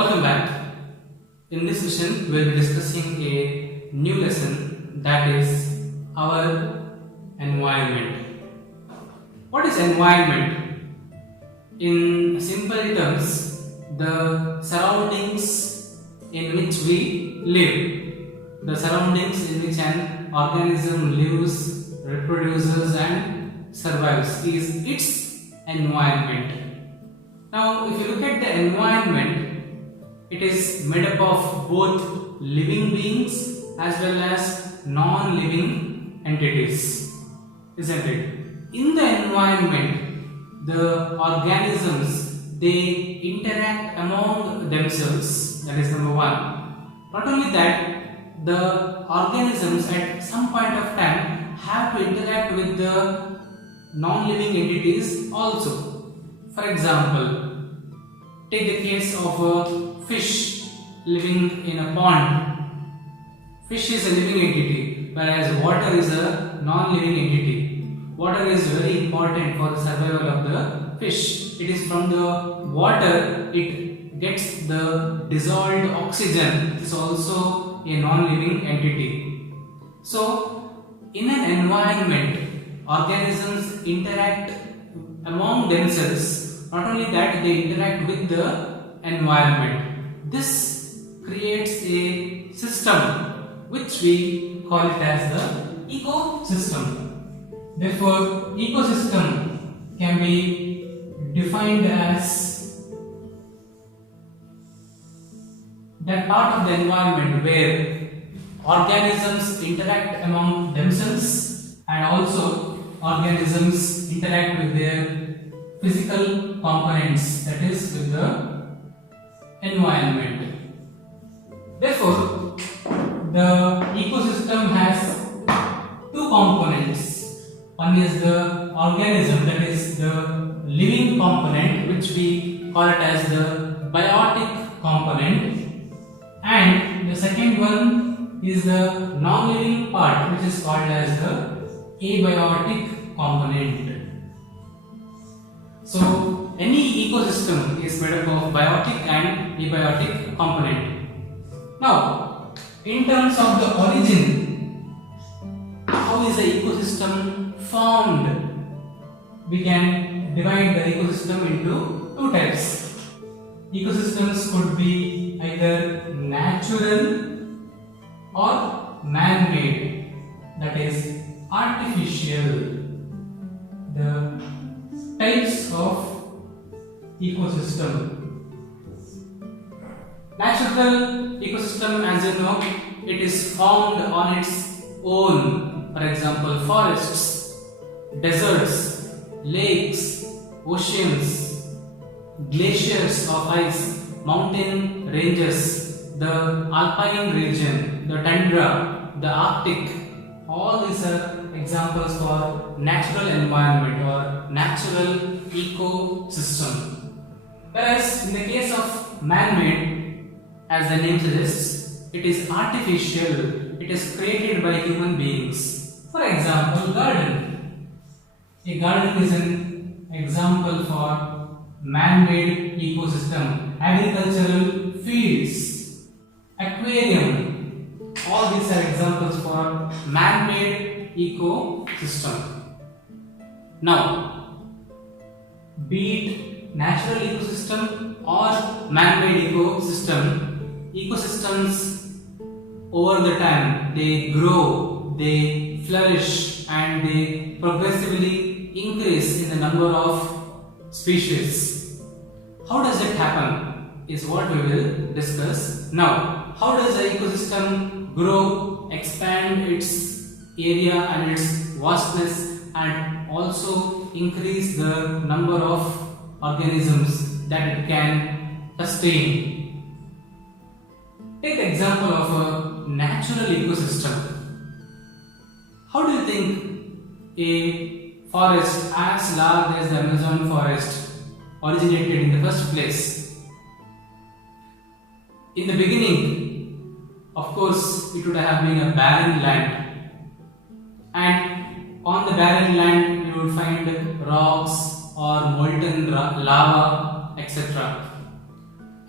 Welcome back. In this session, we will be discussing a new lesson, that is our environment. What is environment? In simple terms, the surroundings in which we live, the surroundings in which an organism lives, reproduces and survives is its environment. Now, if you look at the environment, it is made up of both living beings as well as non-living entities, isn't it? In the environment, the organisms, they interact among themselves, that is number one. Not only that, the organisms at some point of time have to interact with the non-living entities also. For example, take the case of a fish living in a pond. Fish is a living entity, whereas water is a non-living entity. Water is very important for the survival of the fish. It is from the water it gets the dissolved oxygen. It is also a non-living entity. So, in an environment, organisms interact among themselves. Not only that, they interact with the environment. This creates a system which we call it as the ecosystem. Therefore, ecosystem can be defined as that part of the environment where organisms interact among themselves and also organisms interact with their physical components, that is with the environment. Therefore, the ecosystem has two components. One is the organism, that is the living component, which we call it as the biotic component, and the second one is the non-living part, which is called as the abiotic component. So, any ecosystem is made up of biotic and abiotic component. Now, in terms of the origin, how is the ecosystem formed? We can divide the ecosystem into two types. Ecosystems could be either natural or man-made, that is artificial. The types of ecosystem. Natural ecosystem, as you know, it is formed on its own. For example, forests, deserts, lakes, oceans, glaciers of ice, mountain ranges, the alpine region, the tundra, the Arctic. All these are examples for natural environment or natural ecosystem. Whereas in the case of man-made, as the name suggests, it is artificial. It is created by human beings. For example, garden. A garden is an example for man-made ecosystem. Agricultural fields, aquarium. All these are examples for man-made ecosystem. Now, be it natural ecosystem or man-made ecosystem, ecosystems over the time they grow, they flourish and they progressively increase in the number of species. How does it happen is what we will discuss now. How does the ecosystem grow, expand its area and its vastness, and also increase the number of organisms that it can sustain? Take the example of a natural ecosystem. How do you think a forest as large as the Amazon forest originated in the first place? In the beginning, of course, it would have been a barren land, and on the barren land you would find rocks or molten lava, etc.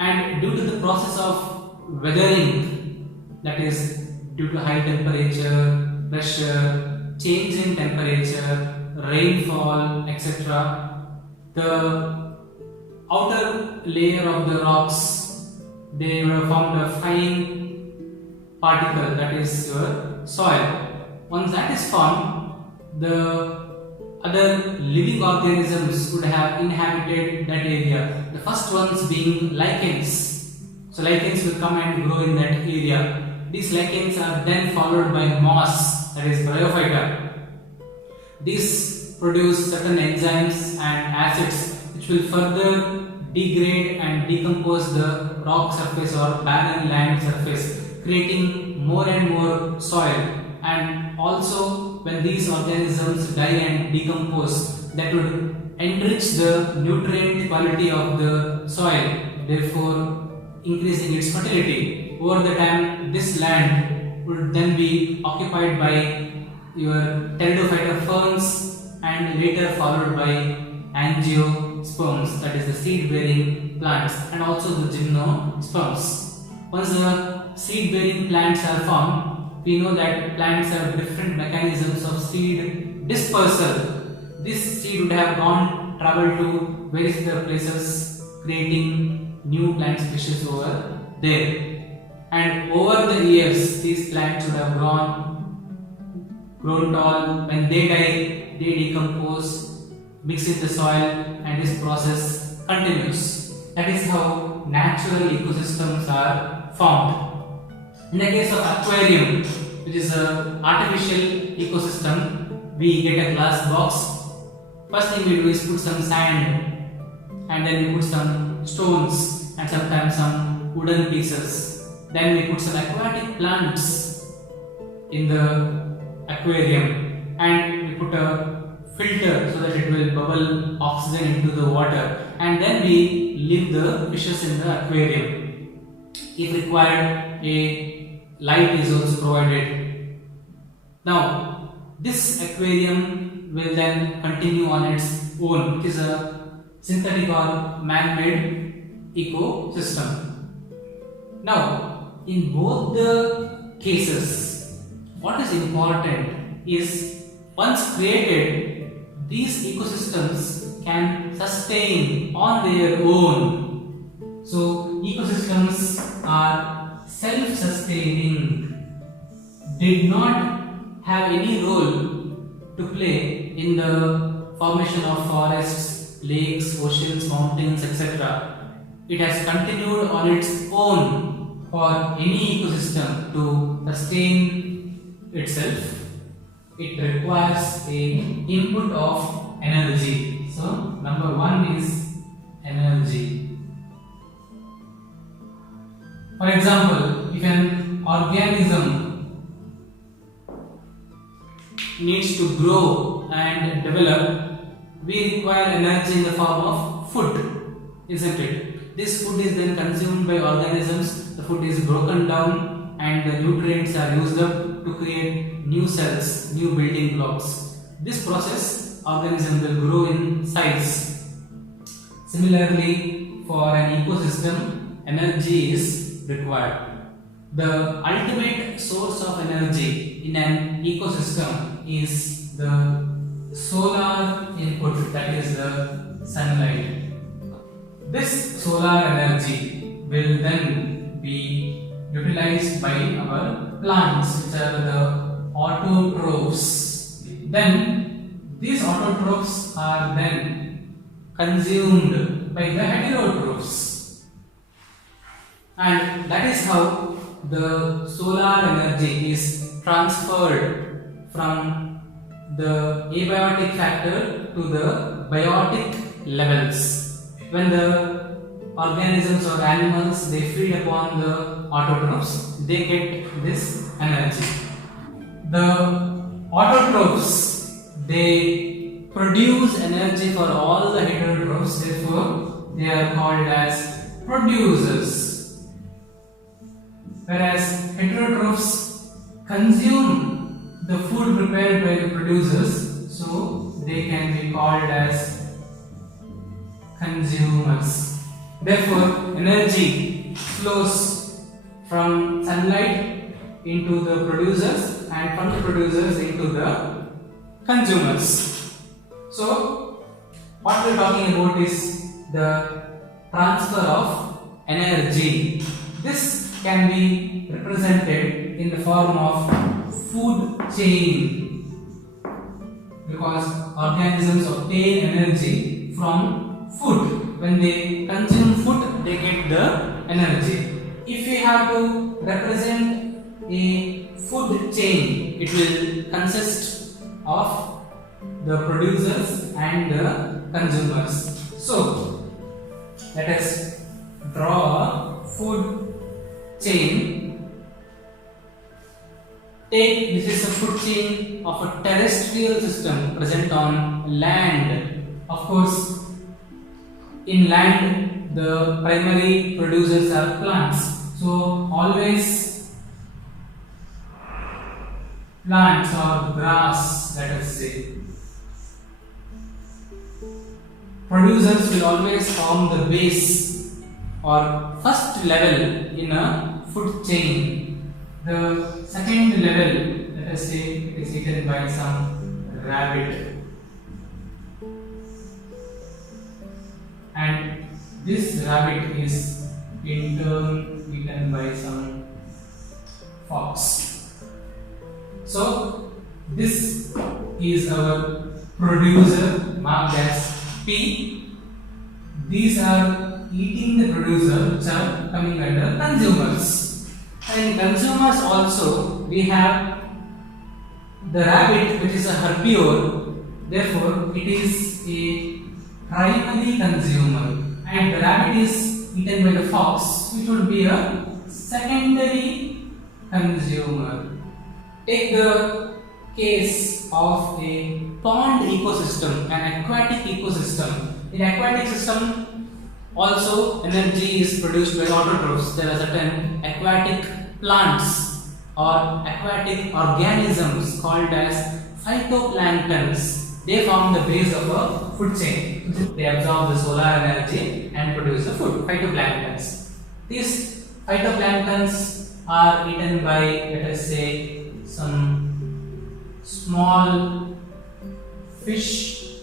and due to the process of weathering, that is due to high temperature, pressure, change in temperature, rainfall, etc., the outer layer of the rocks, they were formed a fine particle, that is your soil. Once that is formed, the other living organisms would have inhabited that area. The first ones being lichens. So lichens will come and grow in that area. These lichens are then followed by moss, that is bryophyta. These produce certain enzymes and acids which will further degrade and decompose the rock surface or barren land surface, creating more and more soil. And also, when these organisms die and decompose, that would enrich the nutrient quality of the soil, therefore increasing its fertility. Over the time, this land would then be occupied by your pteridophyta ferns and later followed by angiosperms, that is the seed-bearing plants, and also the gymnosperms. Once the seed-bearing plants are formed, we know that plants have different mechanisms of seed dispersal. This seed would have traveled to various other places, creating new plant species over there. And over the years, these plants would have grown tall. When they die, they decompose, mix in the soil, and this process continues. That is how natural ecosystems are formed. In the case of aquarium, which is an artificial ecosystem, we get a glass box. First thing we do is put some sand, and then we put some stones and sometimes some wooden pieces. Then we put some aquatic plants in the aquarium, and we put a filter so that it will bubble oxygen into the water, and then we leave the fishes in the aquarium. If required, a light is also provided. Now, this aquarium will then continue on its own, which is a synthetic or man-made ecosystem. Now, in both the cases, what is important is once created, these ecosystems can sustain on their own. So, ecosystems are self-sustaining, did not have any role to play in the formation of forests, lakes, oceans, mountains, etc. It has continued on its own. For any ecosystem to sustain itself, it requires a input of energy. So, number one is energy. For example, if an organism needs to grow and develop, we require energy in the form of food, isn't it? This food is then consumed by organisms, the food is broken down and the nutrients are used up to create new cells, new building blocks. This process, organism will grow in size. Similarly, for an ecosystem, energy is required. The ultimate source of energy in an ecosystem is the solar input, that is the sunlight. This solar energy will then be utilized by our plants, which are the autotrophs. Then these autotrophs are then consumed by the heterotrophs. And that is how the solar energy is transferred from the abiotic factor to the biotic levels. When the organisms or animals they feed upon the autotrophs, they get this energy. The autotrophs they produce energy for all the heterotrophs, therefore they are called as producers. Whereas heterotrophs consume the food prepared by the producers, so they can be called as consumers. Therefore, energy flows from sunlight into the producers and from the producers into the consumers. So, what we are talking about is the transfer of energy. This can be represented in the form of food chain, because organisms obtain energy from food. When they consume food, they get the energy. If we have to represent a food chain, it will consist of the producers and the consumers. So, let us draw a food chain. Take this is a food chain of a terrestrial system present on land. Of course, in land the primary producers are plants. So always plants or grass, let us say. Producers will always form the base or first level in a food chain. The second level, let us say, it is eaten by some rabbit, and this rabbit is in turn eaten by some fox. So this is our producer marked as P. These are eating the producer, which are coming under consumers. And consumers also, we have the rabbit, which is a herbivore. Therefore, it is a primary consumer, and the rabbit is eaten by the fox, which would be a secondary consumer. Take the case of a pond ecosystem, an aquatic ecosystem. In aquatic system, also energy is produced by autotrophs. There are certain aquatic plants or aquatic organisms called as phytoplanktons. They form the base of a food chain. They absorb the solar energy and produce the food, phytoplanktons. These phytoplanktons are eaten by, let us say, some small fish,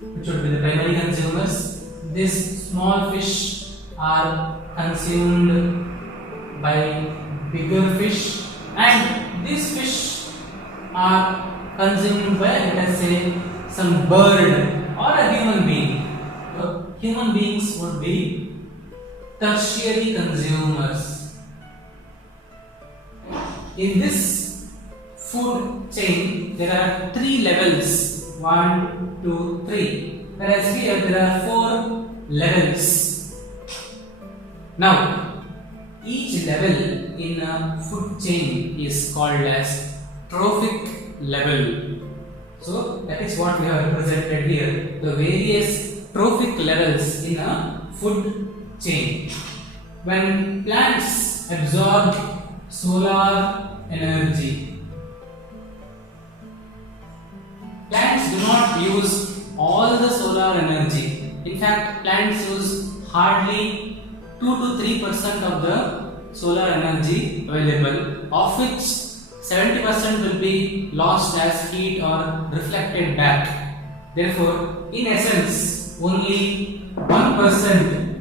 which would be the primary consumers. These small fish are consumed by bigger fish, and these fish are consumed by, let us say, some bird or a human being. So, human beings would be tertiary consumers. In this food chain, there are 3 levels, 1, 2, 3. Whereas here there are 4 levels. Now, each level in a food chain is called as trophic level. So that is what we have represented here, the various trophic levels in a food chain. When plants absorb solar energy, plants do not use all the solar energy. In fact, plants use hardly 2 to 3% of the solar energy available, of which 70% will be lost as heat or reflected back. Therefore, in essence, only 1%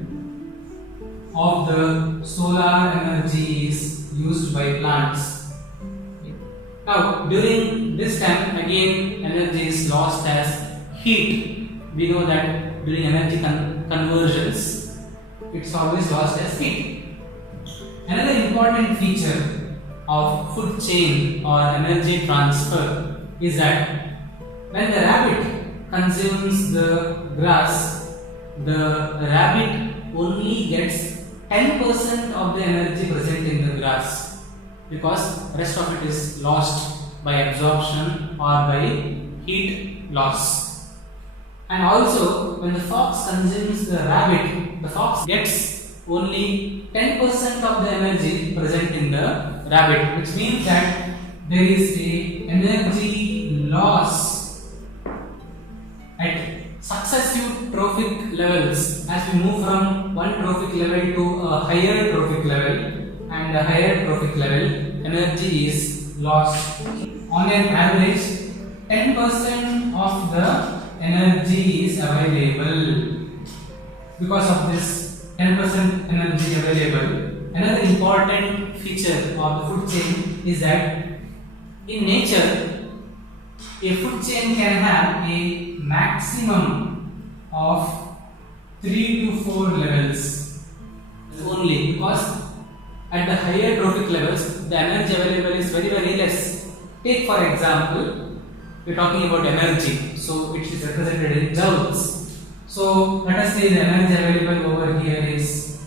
of the solar energy is used by plants. Now, during this time, again, energy is lost as heat. We know that during energy conversions, it's always lost as heat. Another important feature of food chain or energy transfer is that when the rabbit consumes the grass, the rabbit only gets 10% of the energy present in the grass, because rest of it is lost by absorption or by heat loss. And also, when the fox consumes the rabbit, the fox gets only 10% of the energy present in the rabbit, which means that there is a energy loss at successive trophic levels. As we move from higher trophic level, and the higher trophic level energy is lost. On an average, 10% of the energy is available. Because of this 10% energy available, another important feature of the food chain is that in nature, a food chain can have a maximum of 3 to 4 levels only, because at the higher trophic levels, the energy available is very less. Take for example, we are talking about energy, so it is represented in joules. So let us say the energy available over here is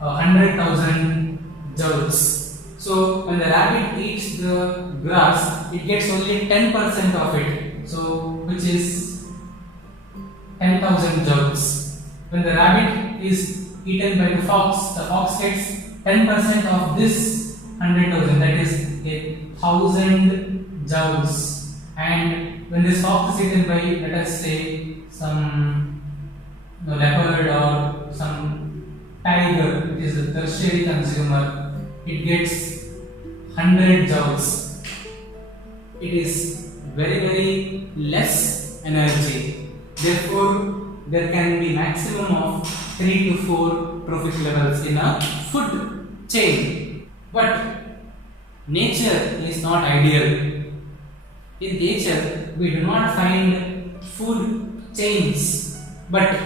100,000 joules. So when the rabbit eats the grass, it gets only 10% of it, so which is 10,000 joules. When the rabbit is eaten by the fox gets 10% of this 100,000, that is 1,000 joules. And when this fox is eaten by, let us say, some leopard or some tiger, which is a tertiary consumer, it gets 100 joules. It is very less energy. Therefore, there can be maximum of 3 to 4 trophic levels in a food chain. But nature is not ideal. In nature, we do not find food chains, but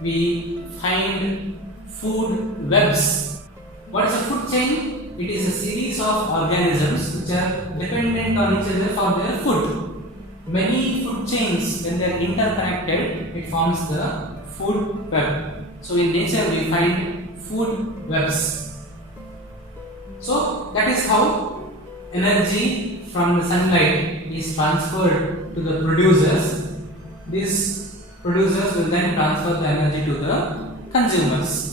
we find food webs. What is a food chain? It is a series of organisms which are dependent on each other for their food. Many food chains, when they are interconnected, it forms the food web. So in nature, we find food webs. So that is how energy from the sunlight is transferred to the producers. These producers will then transfer the energy to the consumers.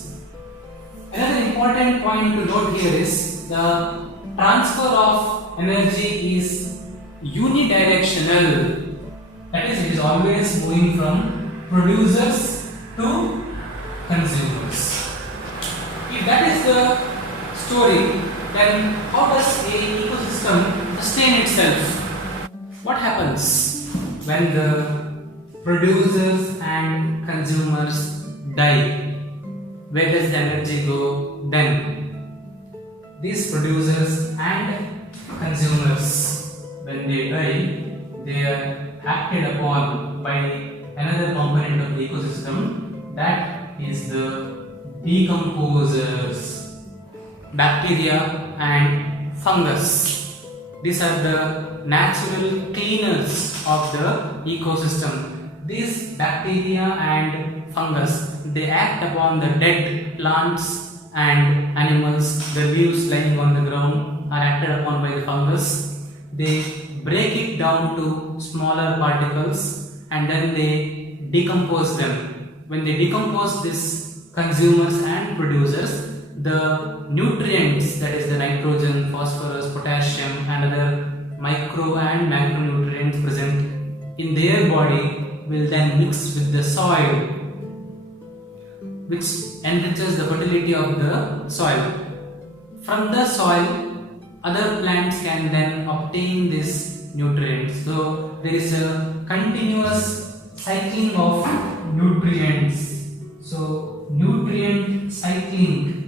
Another important point to note here is the transfer of energy is unidirectional. That is, it is always moving from producers to consumers. If that is the story, then how does a ecosystem sustain itself? What happens when the producers and consumers die? Where does the energy go then? These producers and consumers, when they die, they are acted upon by another component of the ecosystem, that is the decomposers. Bacteria and fungus. These are the natural cleaners of the ecosystem. These bacteria and fungus, they act upon the dead plants and animals. The leaves lying on the ground are acted upon by the fungus. They break it down to smaller particles and then they decompose them. When they decompose these consumers and producers, the nutrients, that is the nitrogen, phosphorus, potassium and other micro and macronutrients present in their body will then mix with the soil, which enriches the fertility of the soil. From the soil, other plants can then obtain these nutrients. So there is a continuous cycling of nutrients. So nutrient cycling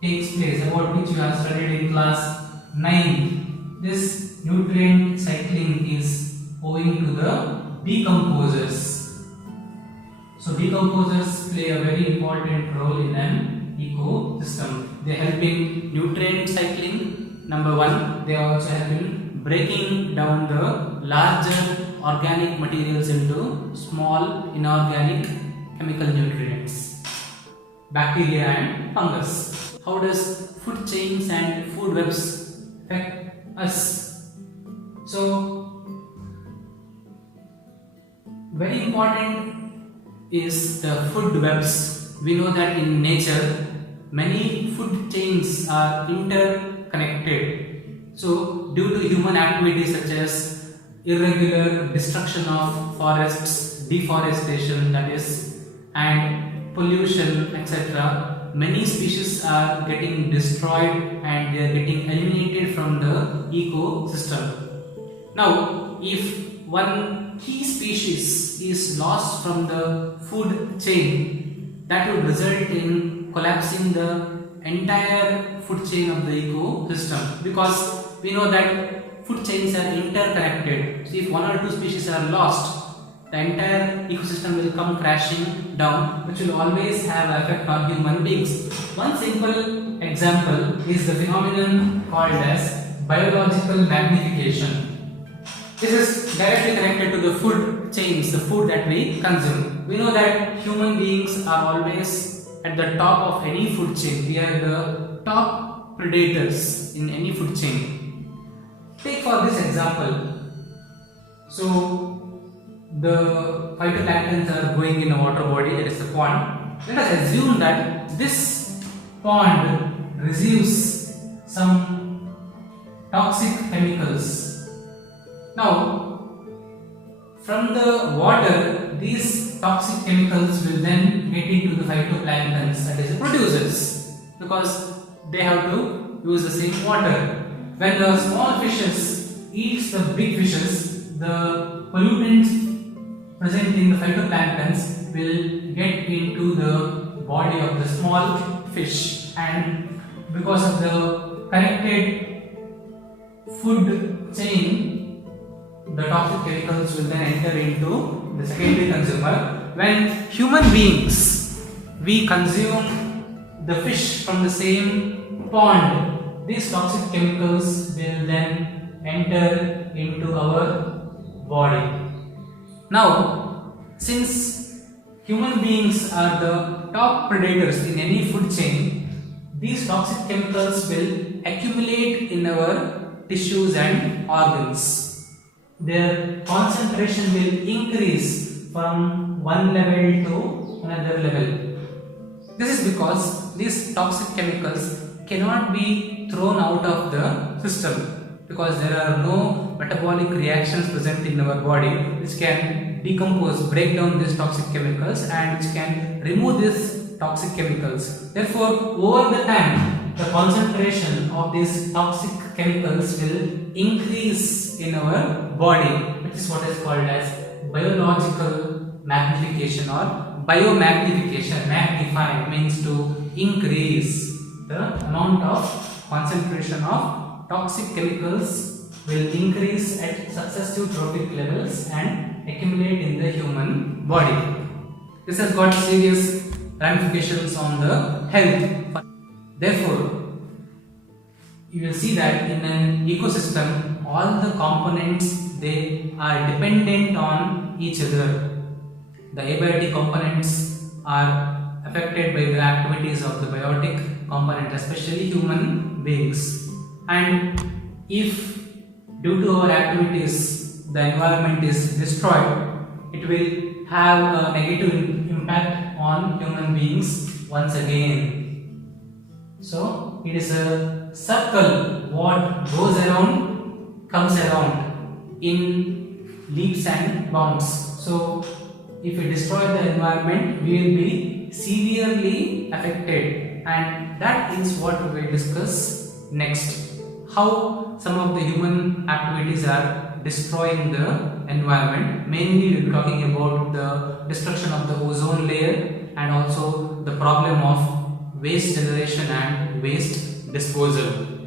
takes place, about which you have studied in class 9. This nutrient cycling is owing to the decomposers. So decomposers play a very important role in an ecosystem. They help in nutrient cycling. Number one, they also help in breaking down the larger organic materials into small inorganic chemical nutrients. Bacteria and fungus. How does food chains and food webs affect us? So, very important is the food webs. We know that in nature, many food chains are interconnected. So, due to human activities such as irregular destruction of forests, deforestation that is, and pollution, etc., many species are getting destroyed and they are getting eliminated from the ecosystem. Now, if one key species is lost from the food chain, that would result in collapsing the entire food chain of the ecosystem, because we know that food chains are interconnected. So if one or two species are lost, the entire ecosystem will come crashing down, which will always have an effect on human beings. One simple example is the phenomenon called as biological magnification. This is directly connected to the food chains, the food that we consume. We know that human beings are always at the top of any food chain. We are the top predators in any food chain. Take for this example. So, the phytoplanktons are going in a water body, that is the pond. Let us assume that this pond receives some toxic chemicals. Now, from the water, these toxic chemicals will then get into the phytoplanktons, that is the producers, because they have to use the same water. When the small fishes eat the big fishes, the pollutants present in the phytoplanktons will get into the body of the small fish, and because of the connected food chain, the toxic chemicals will then enter into the secondary consumer. When human beings, we consume the fish from the same pond, these toxic chemicals will then enter into our body. Now, since human beings are the top predators in any food chain, these toxic chemicals will accumulate in our tissues and organs. Their concentration will increase from one level to another level. This is because these toxic chemicals cannot be thrown out of the system, because there are no metabolic reactions present in our body which can decompose, break down these toxic chemicals and which can remove these toxic chemicals. Therefore, over the time, the concentration of these toxic chemicals will increase in our body, which is what is called as biological magnification or biomagnification. Magnify means to increase. The amount of concentration of toxic chemicals will increase at successive trophic levels and accumulate in the human body. This has got serious ramifications on the health. Therefore, you will see that in an ecosystem, all the components, they are dependent on each other. The abiotic components are affected by the activities of the biotic component, especially human beings. And if due to our activities the environment is destroyed, it will have a negative impact on human beings once again. So it is a circle. What goes around comes around in leaps and bounds. So if we destroy the environment, we will be severely affected, and that is what we will discuss next. How some of the human activities are destroying the environment. Mainly we will be talking about the destruction of the ozone layer and also the problem of waste generation and waste disposal.